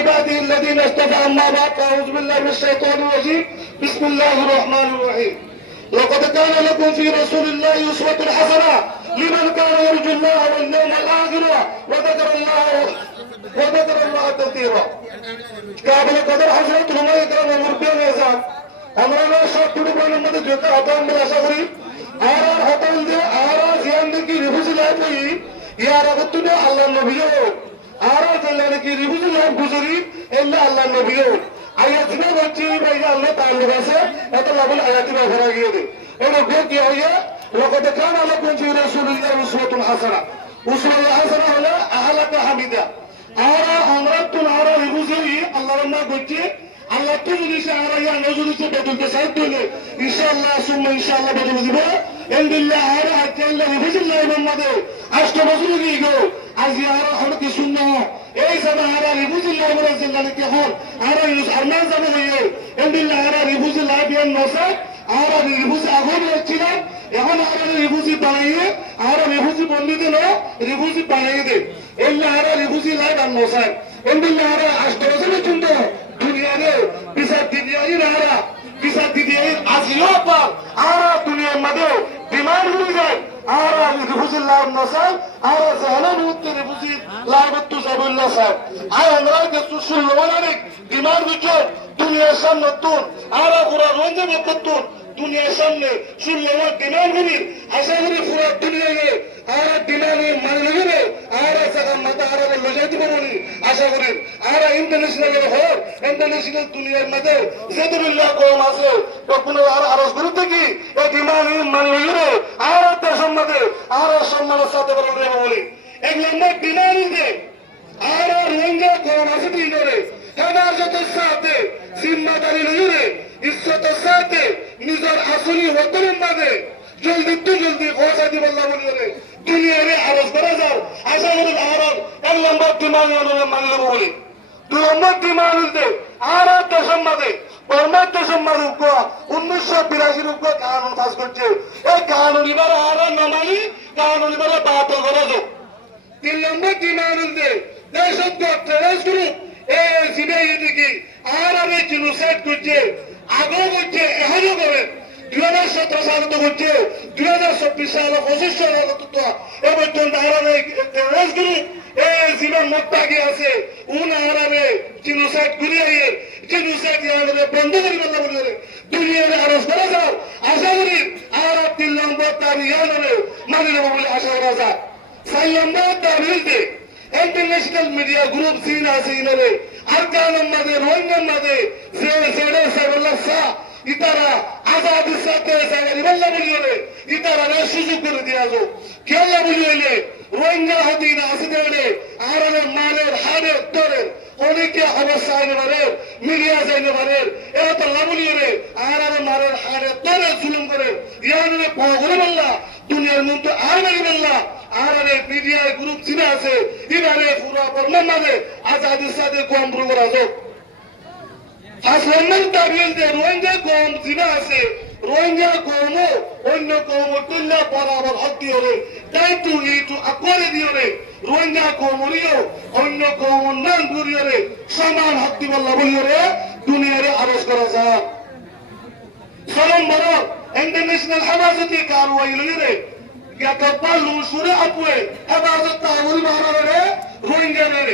عبادي الذين اصطفى أما بعد فأعوذ بالله من الشيطان الرجيم بسم الله الرحمن الرحيم لقد كان لكم في رسول الله أسوة حسنة لمن كان يرجو الله واليوم الآخر وذكر الله كثيرا قابل قدر حضرت علماء کرام মুরব্বিয়ান এজাম আমরা সব পরিবারের মধ্যে যত আতা আমরা আশা করি আর হতাল দিয়ে আর জিয়ান কি রিভিউ লাইফই ইয়ার আগতুনে আল্লাহর নবীও আর জানলে কি রিভিউ লাইফ গুজরি এল্লা আল্লাহর নবীও আয়াতনা বলছি ভাই আল্লাহ তাআলা আছে এত লাভ আয়াতনা ভরা গিয়ে দে এটা গো কি হইয়া لقد كان لكم في رسول الله أسوة حسنة أسوة حسنة হলো আহলাকা হামিদা আরা আমরাতুল আরা রিভিউই আল্লাহর নাম বলছি আল্লাহ তুমি নিশা আর ইয়া নজরুলকে বদলতে সাহায্য করলে ইনশাআল্লাহ সুম্মা ইনশাআল্লাহ বদলে দিব ইনবিল্লাহ আর আতাল্লাহ রিভিউল্লাহ মোহাম্মদ আষ্ট বছর গো আজ আর হলকি সুন্নাহ এই জানা আর রিভিউল্লাহ রাসূলুল্লাহ কে হল আর ইউস আরমান জানা হইয়ে ইনবিল্লাহ আর রিভিউল্লাহ বিয়ান নসা আর রিভিউ আগুন হচ্ছিল এখন আর রিভিউ বানাইয়ে আর রিভিউ বন্ধ দিল রিভিউ বানাইয়ে দে এল্লা আর রিভিউ লাইভ আর নসা ইনবিল্লাহ আর আষ্ট বছর পর্যন্ত দুনিয়ারে পিসার দিদিয়াই রারা পিসার দিদিয়াই আজিও পর আর দুনিয়ার মধ্যে ডিমান্ড হয়ে যায় আর রিভিউ লাইভ নসা আর জাহানান উত্তর রিভিউ লাইভ তো জাবুল্লাহ সাহেব আর আমরা যে সুসুল লোয়ানিক ডিমান্ড হচ্ছে দুনিয়ার সামনে নতুন আর পুরো রঞ্জে নতুন দুনিয়ার সামনে সুল্লাহ ডিমান্ড হবি আশা করি পুরো দুনিয়াকে আর ডিমান্ডের মানে নেবে আর জায়গা মাথা আর লজাইতে পারবনি আশা করি আর ইন্টারন্যাশনাল হর ইন্টারন্যাশনাল দুনিয়ার মধ্যে যেদুল্লাহ কম আছে তখন আর আরজ করতে কি এই ডিমান্ডের মানে নেবে আর তার সম্মানে আর সম্মানের সাথে বলি এক নম্বর ডিমান্ড দে আর রোহিঙ্গা কম আছে দিনরে হেফাজতের সাথে জিম্মাদারি লইরে ইজ্জতের সাথে নিজের আসলি ওতরের মাঝে জলদি পৌঁছা দিব আল্লাহ বলে দুনিয়ারে আরজ করা যাও আশা করি আর এক নম্বর ডিমান্ড মানলে বলি দুই নম্বর ডিমান্ড দে আর দেশের মাঝে বর্মার দেশের মাঝে 1982 কানুন পাস করছে এই কানুন এবার আর না মানি কানুন এবার বাতিল করা যাও তিন নম্বর ডিমান্ড দে দেশত টেররিস্ট গ্রুপ এই সিবিআই দিকে আর আমি জিনোসাইড করছে আগেও করছে এখনো করে 2017 সালে তো করছে 2024 সালে 25 সালে তো এ পর্যন্ত আরামে টেররিস্ট গ্রুপ এই জীবন মুক্তাগি আছে উন আরামে জিনোসাইড করিয়ে জিনোসাইড আরামে বন্ধ করে বলা বলে দুনিয়ারে আরজ করা যাও আশা করি আর 3 নম্বর দাবি ইয়ানরে মানি নেব বলে আশা করা যায় 4 নম্বর দাবি দে इंटरनेशनल मीडिया ग्रुप सीना सीनरे अरकान मदे रोंगन मदे सेडे सेवलसा इतारा आजादी साथे सागरी बल्ला बुलियोले इतारा ने सुजुक कर दिया जो केला बुलियोले रोंगा हदीना असदेले आरने मारे हारे तोरे ओनिके अवसायने बारे मीडिया जायने बारे ए तो लाबुलियोले आरने मारे हारे तोरे जुलुम करे याने पोगरे बल्ला दुनियार मुंत आरने बल्ला আর মিডিয়া গ্রুপ চিনা আছে এবারে পুরো বর্ণন মানে আজাদির সাথে কম প্রোগ্রাম আছে আসলেন দাবিল যে রোহিঙ্গা কম চিনা আছে রোহিঙ্গা কম অন্য কম তুল্য বরাবর হক দিওরে তাই টু আকরে দিওরে রোহিঙ্গা কমরিও অন্য কম নাম করিওরে সমান হক দিবল্লা বলিওরে দুনিয়ারে আরজ করা যায় সরম বড় international হেফাজতি কারওয়াই লইরে yakapal lusure apwe hebazo tawuri maharare rohingya re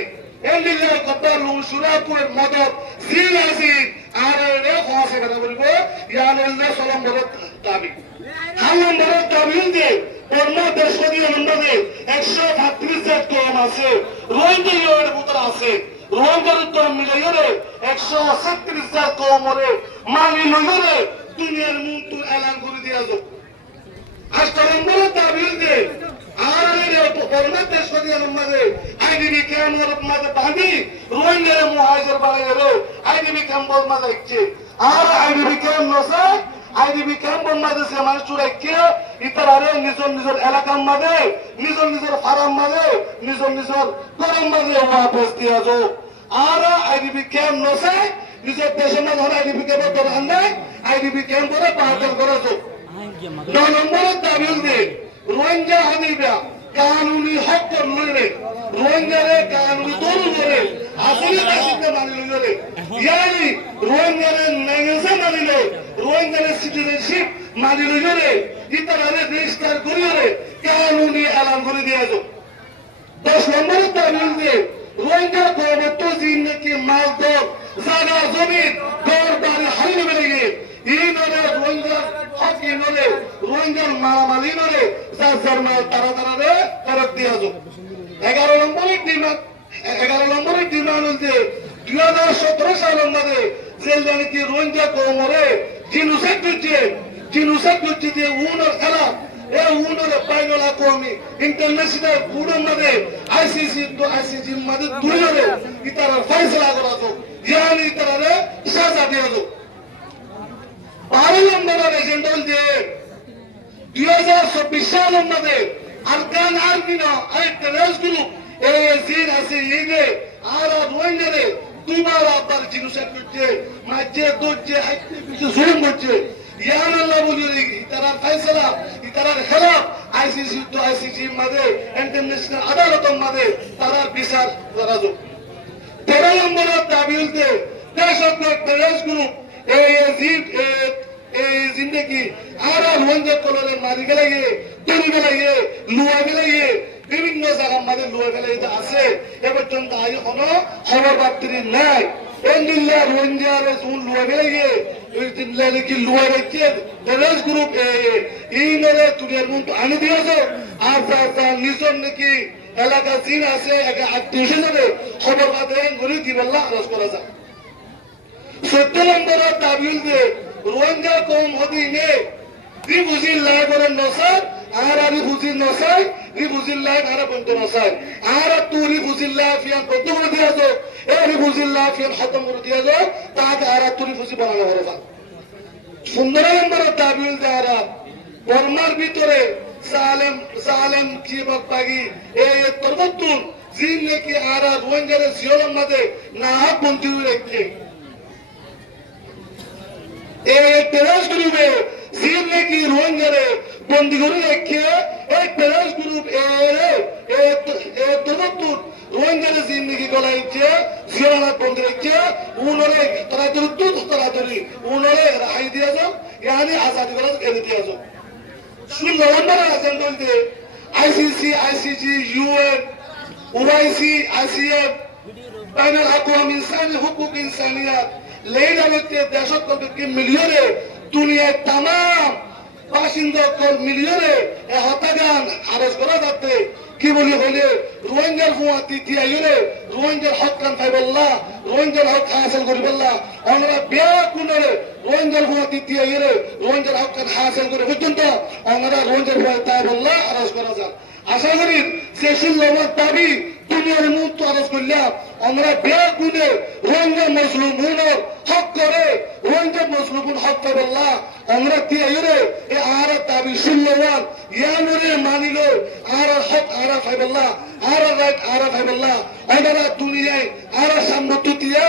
endile kapal lusure apwe modot zilasi arare khose kada bolbo yani allah salam barat tabi halam barat tabi de orma deshodiya nambade 138 jet km আছে rohingya yor butar আছে rohingya to miliyore 137 jet km re mani loyore duniyar muntu elan kore diyazo আষ্টমঙ্গল দাবিল দে আরে পরমাত্ম দেশদিয়া নম্বরে IDB ক্যাম্পের মধ্যে বাঁধি রোহিঙ্গা মুহাজির বাড়াইরে IDB ক্যাম্পের মধ্যে ইচ্ছে আর আইডিবি ক্যাম্প নসা আইডিবি ক্যাম্পের মধ্যে সে মানুষ চুরাইকে ইতারে নিজের এলাকার মধ্যে নিজের ফার্ম মধ্যে নিজের গরম মধ্যে ওয়াপস দিয়া যাও আর আইডিবি ক্যাম্প নসা নিজের দেশের মধ্যে আইডিবি ক্যাম্পের দরকার নাই আইডিবি ক্যাম্পের বাতিল করা যাও दो नंबर दाबिल दे रोहिंग्या हनीबा कानूनी हक कर लुरे रोहिंग्या रे कानूनी तोड़ लुरे असली देश के করে ইয়ানি রোহিঙ্গাদের নাগেসা মানিলে রোহিঙ্গাদের সিটিজেনশিপ মানিলে জরে ইতারে রেজিস্টার করিয়ে কানুনি এলান করে দিয়েছো 10 নম্বরের দাবি হচ্ছে রোহিঙ্গা গভর্নমেন্ট জিন্দেগি মালদর জায়গা জমিন ঘর বাড়ি হারিয়ে বেড়ে এই নরে রোহিঙ্গা হক এই নরে রোহিঙ্গার মালামালি নরে যার যার মাল তারা তারা ফেরত দিয়েছো 11 নম্বরের ডিমান্ড হচ্ছে 2017 সালের মধ্যে জেলদানি কি রোহিঙ্গা কমরে জিনুসাইড হচ্ছে যে উনার খেলা এই উনার বাইনাল আকওয়ামি ইন্টারন্যাশনাল কোর্টের মধ্যে আইসিসির মধ্যে দুইজনে ইতারা ফয়সালা করা তো ইয়ানি ইতারা সাজা দিয়ে দাও 12 নম্বরের এজেন্ডা হচ্ছে 2024 সালের মধ্যে আফগান আর্মি না এই টেররিস্ট গ্রুপ এই জিন আছে ইগে আর রোহিঙ্গারে দুবার আবার জিনোসাইড করছে মাঝে দোজে কিছু জুলুম করছে ইয়ান আল্লাহ বলি তারা ফয়সালা তারার খেলাফ আইসিসি মধ্যে ইন্টারন্যাশনাল আদালতের মধ্যে তারা বিচার করা যাবে 13 নম্বরের দাবি হচ্ছে দেশত্যাগ টেররিস্ট গ্রুপ এই জিন্দেগি আর রোহিঙ্গা কলরে মারি গেলাইয়ে তৈরি গেলাইয়ে লুয়া গেলাইয়ে বিভিন্ন জায়গার মধ্যে লুয়া গেলাইতে আছে এ পর্যন্ত আজ কোনো খবর বার্তা নাই এন্ডিল্লা রোহিঙ্গারে জুন লুয়া গেলাইয়ে ওই দিল্লা কি লুয়া রেখে টেররিস্ট গ্রুপ এই নরে তুলিয়ার মন আনি দিয়েছে আর যা নিজর নাকি এলাকা জিন আছে একে আত্মীয় যাবে খবর বাদে ঘুরে দিবেল্লা আরজ করা যায় 14 নম্বরের দাবি হচ্ছে রোহিঙ্গা কম হদিনে রিফুজিল্লাহ করে নসার আর রিফুজিল্লাহ রিফুজিল্লাহ আর বন্ধ নসার আর তু রিফুজিল্লাহ ফিয়ান বন্ধ করে দিয়াছো এই রিফুজিল্লাহ ফিয়ান খতম করে দিয়াছো তাকে আর তু রিফুজি বানানো করে যা 15 নম্বরের দাবি হচ্ছে আর বর্মার ভিতরে সালেম কি বাগি এই তরবতুন জিন নাকি আর রোহিঙ্গাদের জিওলের মধ্যে না বন্ধু রেখে এই টেররিস্ট গ্রুপে জিনে কি রোহিঙ্গারে বন্দী করে রেখে এই টেররিস্ট গ্রুপ এ তদত্তুর রোহিঙ্গারে জিনে কি গলাইছে জিয়ানা বন্দী রেখে উনরে তাড়াতাড়ি উনরে রাহাই দিয়া যাও ইয়ানি আজাদি করে এনে দিয়া যাও 16 নম্বরের এজেন্ডা হইতে আইসিসি ইউএন ওআইসি আইসিএফ বাইনাল আকওয়াম ইনসানি হুকুক ইনসানিয়াত লেইলা হচ্ছে দেশত্বকে মিলিয়নে দুনিয়ার তাম বাসিন্দা মিলিয়নে হতাগান আরজ করা যাচ্ছে কি বলি হলে রোহিঙ্গার হুয়া তৃতীয় রোহিঙ্গার হক কান পাইবল্লা রোহিঙ্গার হক হাসিল করিবল্লা আমরা বেয়া কুনরে রোহিঙ্গার হুয়া তৃতীয় রোহিঙ্গার হক কান হাসিল করে পর্যন্ত আমরা রোহিঙ্গার হুয়া তাইবল্লা আরজ করা যাক আশা করি যে 16 দাবি দুনিয়ার মুক্ত আরজ করলাম আমরা বেয়া গুনে রোহিঙ্গা মজলুমুনের হক করে রোহিঙ্গা মজলুমুন হক পাইবল্লা আমরা তিয়াইরে এ আর দাবি 16 ইয়ামরে মানিল আর হক আর পাইবল্লা আর রাইট আর পাইবল্লা আমরা দুনিয়ায় আর সামর্থ্য দিয়ে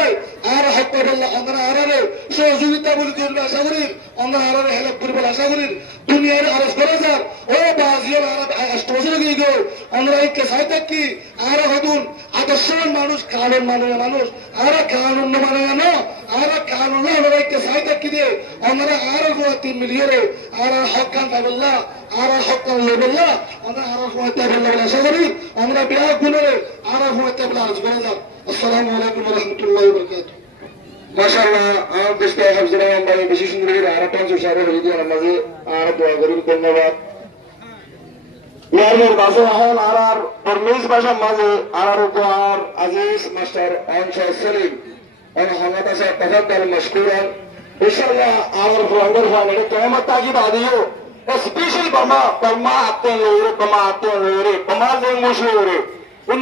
আর হক পাইবল্লা আমরা আরে সহযোগিতা বলি করবে আশা করি আমরা আরে হেল্প করবে আশা করি দুনিয়ার আরজ করা যাক ও বাজিয়ার আরব আষ্টবছর গিয়ে আমরা এই কেসাই থাকি আর হদুন আদর্শবান মানুষ কানুন মানে মানুষ আর কানুন মানে না আর কানুন আমরা এই কেসাই থাকি দিয়ে আমরা আর 3 মিলিয়নে আর হক কান পাইবল্লা আর হক কান লেবল্লা আমরা আর হতে বললা আশা করি আমরা বিয়া গুণে আর হতে বলা আরজ করা যাক আসসালামু আলাইকুম ওয়া রাহমাতুল্লাহি ওয়া বারাকাতুহু মাশাআল্লাহ আমার দেশে হাফিজুর রহমান ভাই বেশি সুন্দর করে আর 500 সারে হয়ে দিয়ে মাঝে আর দোয়া করি ধন্যবাদ ইয়ার বাসে এখন আর পরমেশ ভাষা মাঝে আর উপহার আজিজ মাস্টার আনসার সেলিম और हमारा से तफद्दल मशकूरन इंशाल्लाह और फ्रंगर फाइनल क़यामत ताकि बादियो स्पेशल बर्मा आते हैं लोरे बर्मा लैंग्वेज लोरे उन